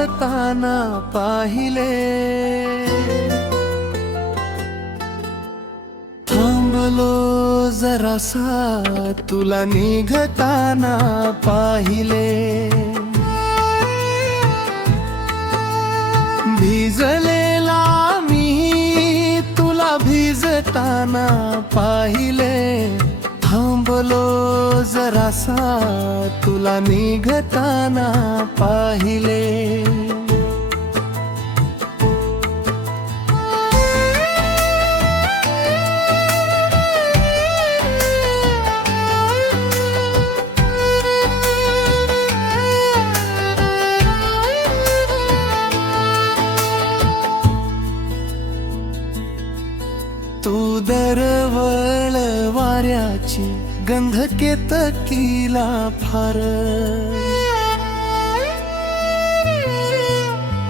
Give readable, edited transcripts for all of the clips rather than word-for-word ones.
निघताना पाहिले, थांबलो जरासा तुला निघताना पाहिले, भिजलेला मी तुला भिजताना पाहिले, थांबलो जरासा तुला निघताना पाहिले. तू दरवळ वाऱ्याची गंध केतकीला फार,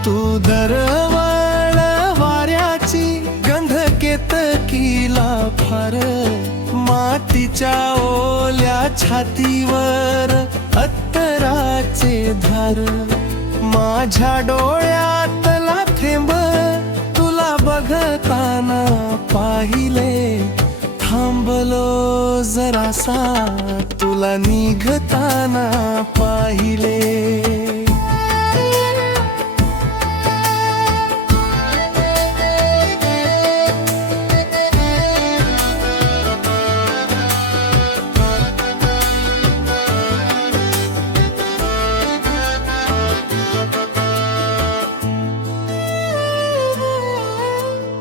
तू दरवळ वाऱ्याची गंध केतकीला फार, मातीच्या ओल्या छातीवर अत्तराचे धार, माझ्या डोळ्यातला थेंब तुला बघताना पाहिले, थांबलो जरासा तुला निघताना पाहिले.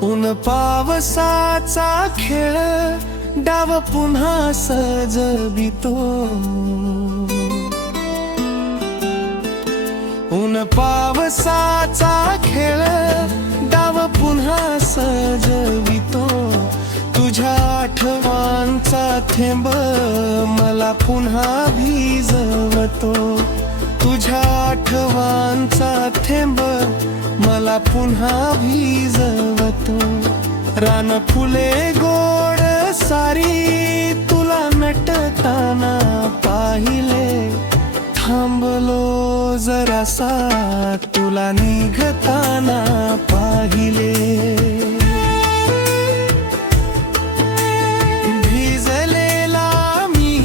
ऊन पावसाचा खेळ डाव पुन्हा सजवितो, ऊन पावसाचा खेळ डाव पुन्हा सजवितो, तुझ्या आठवणचा थेंब मला पुन्हा भिजवतो, तुझ्या आठवणचा थेंब मला पुन्हा भिजवतो. रान फुले गोड सारी तुला नटताना पाहिले, थांबलो जरासा तुला निघताना पाहिले, भिजलेला मी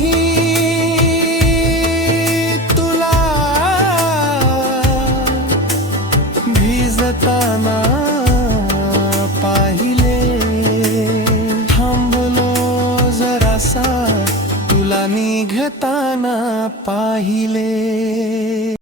तुला भिजताना पाहिले, थांबलो जरासा तुला निघताना पाहिले.